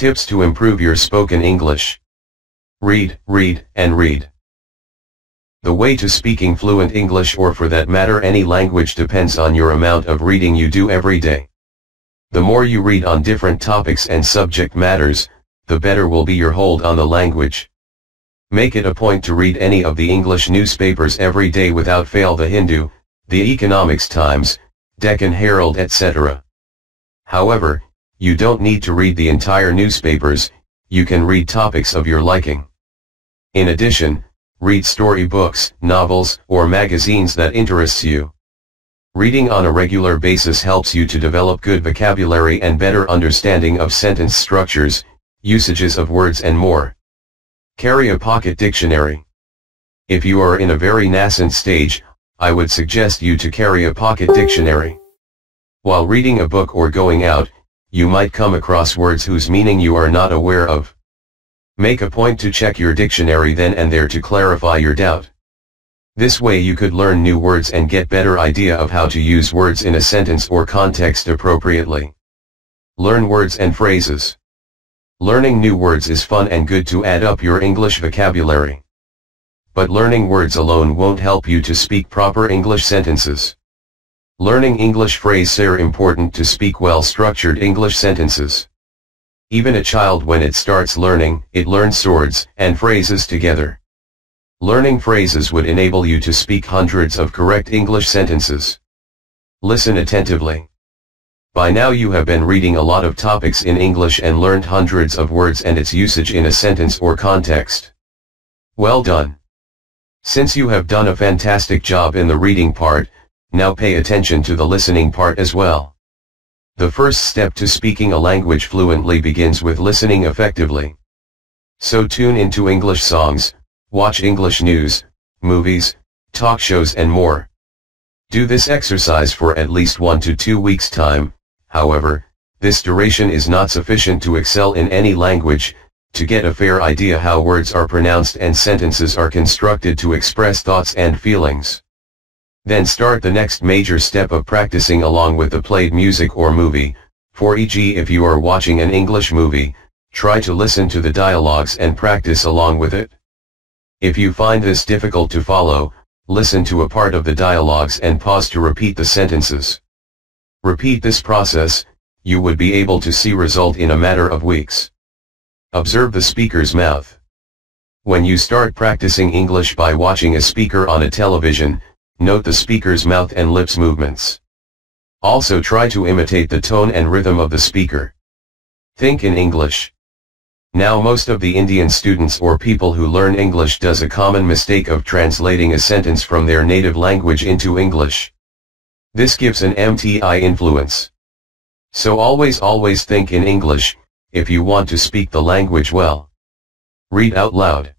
Tips to improve your spoken English. Read, read, and read. The way to speaking fluent English, or for that matter any language, depends on your amount of reading you do every day. The more you read on different topics and subject matters, the better will be your hold on the language. Make it a point to read any of the English newspapers every day without fail: the Hindu, the Economics Times, Deccan Herald, etc. However, you don't need to read the entire newspapers, you can read topics of your liking. In addition, read storybooks, novels, or magazines that interests you. Reading on a regular basis helps you to develop good vocabulary and better understanding of sentence structures, usages of words, and more. Carry a pocket dictionary. If you are in a very nascent stage, I would suggest you to carry a pocket dictionary. While reading a book or going out, you might come across words whose meaning you are not aware of. Make a point to check your dictionary then and there to clarify your doubt. This way you could learn new words and get better idea of how to use words in a sentence or context appropriately. Learn words and phrases. Learning new words is fun and good to add up your English vocabulary. But learning words alone won't help you to speak proper English sentences. Learning English phrases are important to speak well-structured English sentences. Even a child, when it starts learning, it learns words and phrases together. Learning phrases would enable you to speak hundreds of correct English sentences. Listen attentively. By now you have been reading a lot of topics in English and learned hundreds of words and its usage in a sentence or context. Well done. Since you have done a fantastic job in the reading part, now pay attention to the listening part as well. The first step to speaking a language fluently begins with listening effectively. So tune into English songs, watch English news, movies, talk shows, and more. Do this exercise for at least 1 to 2 weeks' time. However, this duration is not sufficient to excel in any language, to get a fair idea how words are pronounced and sentences are constructed to express thoughts and feelings. Then start the next major step of practicing along with the played music or movie. For e.g., if you are watching an English movie, try to listen to the dialogues and practice along with it. If you find this difficult to follow, listen to a part of the dialogues and pause to repeat the sentences. Repeat this process, you would be able to see result in a matter of weeks. Observe the speaker's mouth. When you start practicing English by watching a speaker on a television, note the speaker's mouth and lips movements. Also try to imitate the tone and rhythm of the speaker. Think in English. Now most of the Indian students or people who learn English does a common mistake of translating a sentence from their native language into English. This gives an MTI influence. So always think in English, if you want to speak the language well. Read out loud.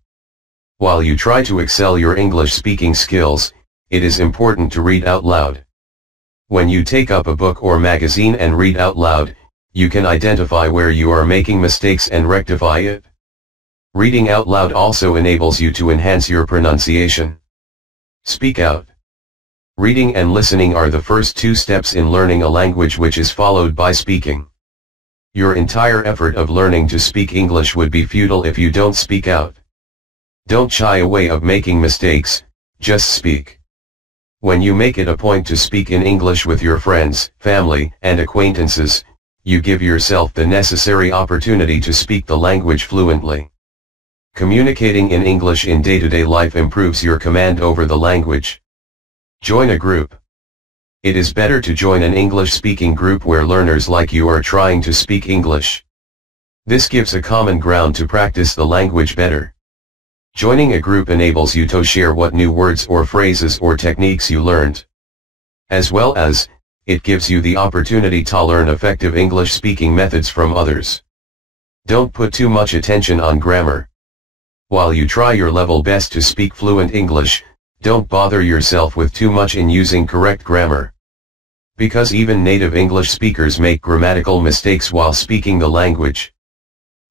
While you try to excel your English speaking skills, it is important to read out loud. When you take up a book or magazine and read out loud, you can identify where you are making mistakes and rectify it. Reading out loud also enables you to enhance your pronunciation. Speak out. Reading and listening are the first 2 steps in learning a language, which is followed by speaking. Your entire effort of learning to speak English would be futile if you don't speak out. Don't shy away of making mistakes, just speak. When you make it a point to speak in English with your friends, family, and acquaintances, you give yourself the necessary opportunity to speak the language fluently. Communicating in English in day-to-day life improves your command over the language. Join a group. It is better to join an English-speaking group where learners like you are trying to speak English. This gives a common ground to practice the language better. Joining a group enables you to share what new words or phrases or techniques you learned. As well as, it gives you the opportunity to learn effective English speaking methods from others. Don't put too much attention on grammar. While you try your level best to speak fluent English, don't bother yourself with too much in using correct grammar. Because even native English speakers make grammatical mistakes while speaking the language.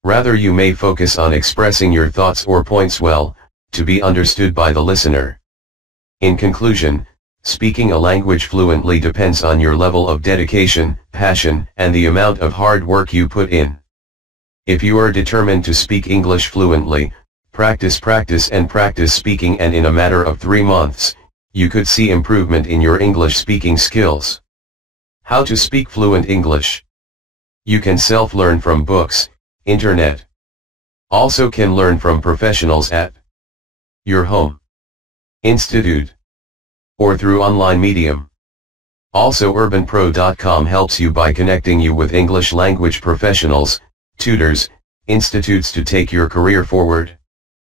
Rather, you may focus on expressing your thoughts or points well, to be understood by the listener. In conclusion, speaking a language fluently depends on your level of dedication, passion, and the amount of hard work you put in. If you are determined to speak English fluently, practice speaking, and in a matter of 3 months, you could see improvement in your English speaking skills. How to speak fluent English? You can self-learn from books, internet. Also can learn from professionals at your home, institute, or through online medium. Also urbanpro.com helps you by connecting you with English language professionals, tutors, institutes to take your career forward.